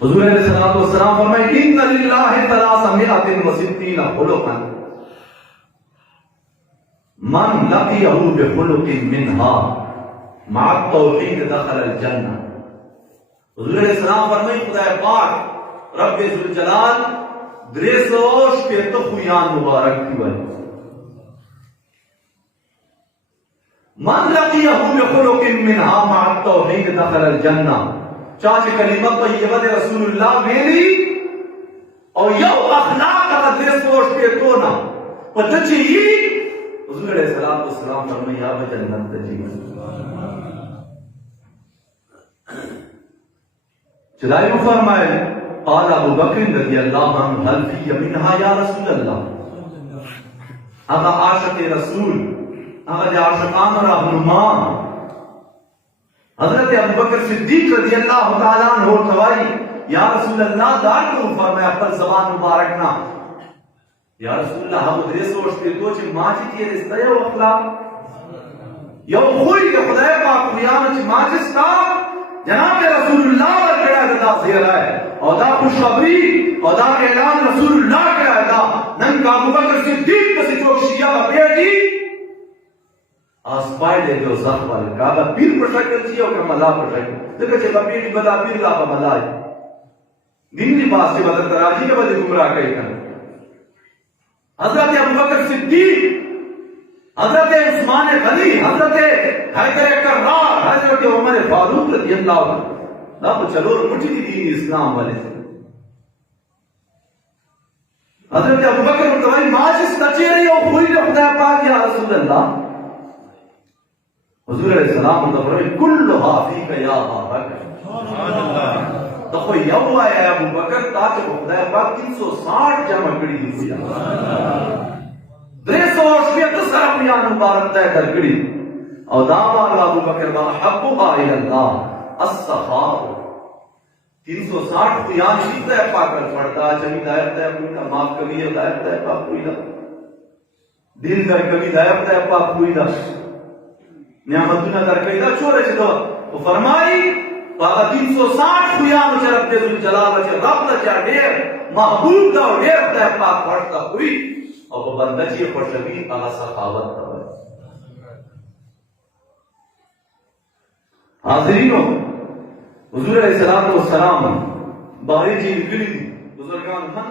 حضور علیہ الصلوۃ والسلام فرمائے ان للہ 360 خلقا من لقیہ بخلق منہا مع التوحید دخل الجنہ. حضور علیہ السلام فرمائے خدا پاک رب ذوالجلال دریسوش کے تخویان مبارک کی وجہ من لقیہ بخلق منہا مع التوحید دخل الجنہ. چاچے کلمہ طیبہ رسول اللہ میری اور یو اخلاق کا دریسوش کے تونا پتچی ہی حضور علیہ السلام فرمائے یا بجنت تجیب. چلائی فرمائے قال ابو بکر رضی اللہ عنہ حل فی منہا یا رسول اللہ. اگا عاشق رسول اگا جا عاشقان رہنمان حضرت ابو بکر صدیق رضی اللہ تعالیٰ عنہ توائی یا رسول اللہ دار کو فرمایا اپل زبان مبارکنا یا رسول اللہ ہم ادھے سوچتے تو چھ ماجی تیر استیا و اخلاق یا خوئی کہ خدای پاک قیامت چھ ماجستا جناب رسول اللہ پر کڑا گدا زیر ہے اور دا خوشخبری اور دا اعلان رسول اللہ کڑا گدا نن کا ابو بکر صدیق کسی جو شیعہ کا بیٹی آسپائی لے جو زخ والے کہا پیر پر شکل چیئے اور کہ ملا پر شکل دیکھا چھے بیٹی بدا پیر لا پا ملا ہے دینی بات سے بدر تراجی کے بدے گمراہ کئی کر. حضرت ابو بکر صدیق حضرت عثمان غنی حضرت حیدر کرار حضرت عمر فاروق رضی اللہ عنہ نا تو چلو مٹھی دی دین اسلام والے سے حضرت ابو بکر متوائی ماجس نچے رہی اور خوئی نے خدا پاک یا رسول اللہ. حضور علیہ السلام متفرمی کلہا فیک یا بکر تو کوئی یو آیا ہے ابو بکر تاکہ خدا پاک 360 جمع کری دی دریسو اشویت سر اپنیان مبارک تے در کری او دامان ابو بکر با حبوہا الاللہ السخار 360 قیان شیط ہے پاکر پڑتا چمی دائرت ہے کوئی دا ماف کبھی ہے دائرت ہے پاک کوئی دا دل در کبھی دائرت ہے پاک کوئی دا نعمتنا در کئی دا چھوڑے چھے تو وہ فرمائی وہاں 360 قیام چرب دے ذل جلال چے رب دا چا دیر محبوب دا و دیر دا پاک پڑتا کوئی اور وہ بندہ چی خوشبی آغا سخاوت دا ہوئے. حاضرینوں حضور علیہ السلام باہری چیز گلی دی بزرگان من